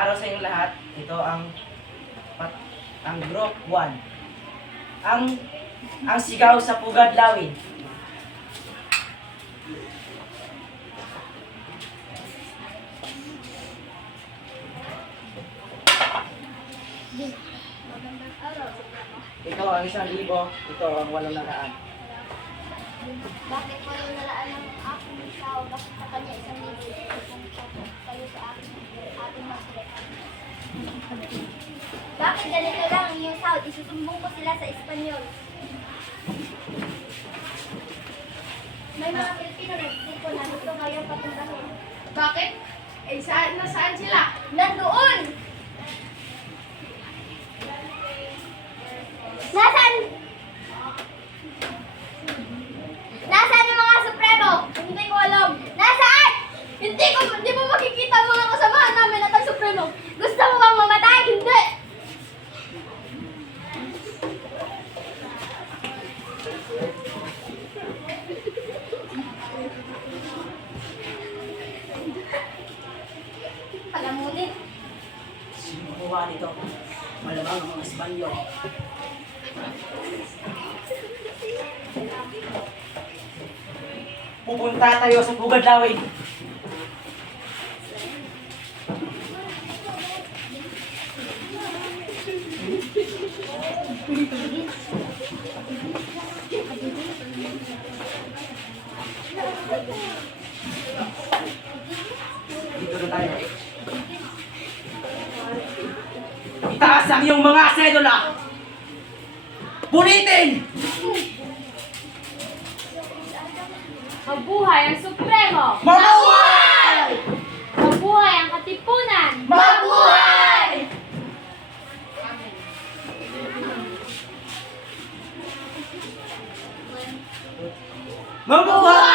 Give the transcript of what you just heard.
Araw sa inyong lahat, ito ang group 1. Ang sigaw sa Pugad Lawin. Ito ang 1,000, ito ang 800. Bakit ko yung nalaan ng aking tao? Bakit sa kanya 1,000? Kayo sa aking masret. Bakit ganito lang ang iyong sahod? Isusumbong ko sila sa Espanyol. May mga Pilipino na dito na gusto ngayon patundahin. Bakit? Eh, nasaan sila? Nandoon! Nasaan? Nasaan yung mga Supremo? Hindi ko alam. Nasaan? Hindi mo makikita ang mga kasamahan namin at ang Supremo. Gusto mo bang mamatay? Hindi! Palamunin. Sino gumawa nito? Malamang ang mga Espanyol. Pupunta tayo sa Pugad Lawin. Dito na tayo. Itaas ang iyong mga sedula! Punitin! Mabuhay ang Supremo! Mabuhay! Mabuhay ang Katipunan! Mabuhay! Mabuhay!